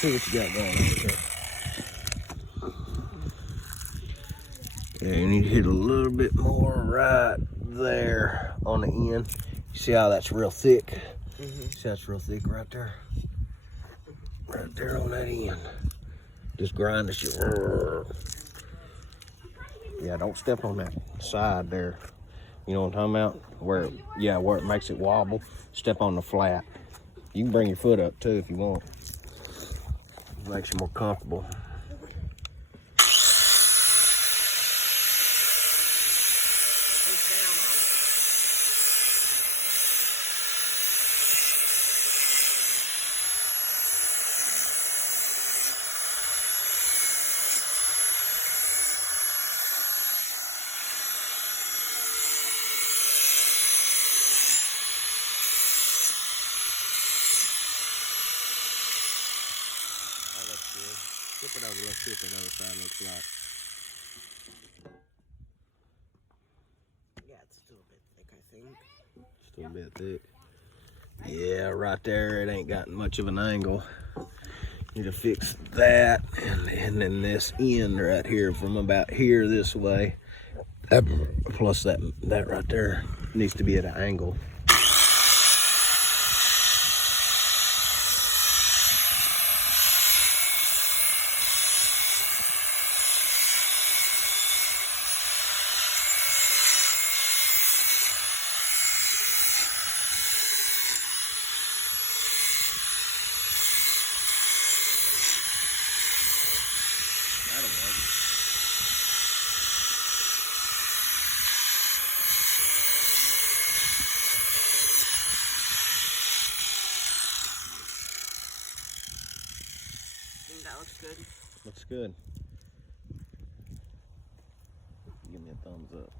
see what you got going on here. Yeah, you need to hit a little bit more right there on the end. You see how that's real thick? See how it's real thick right there? Right there on that end. Just grind the shit. Yeah, don't step on that side there. You know what I'm talking about? Where it makes it wobble. Step on the flat. You can bring your foot up too if you want. It makes you more comfortable. Oh, that's good. Flip it over, let's see what the other side looks like. Yeah, it's still a bit thick, I think. Still a bit thick. Yeah, right there, it ain't got much of an angle. Need to fix that, and then this end right here, from about here this way, plus that right there needs to be at an angle. That'll work. I think that looks good. Looks good. Give me a thumbs up.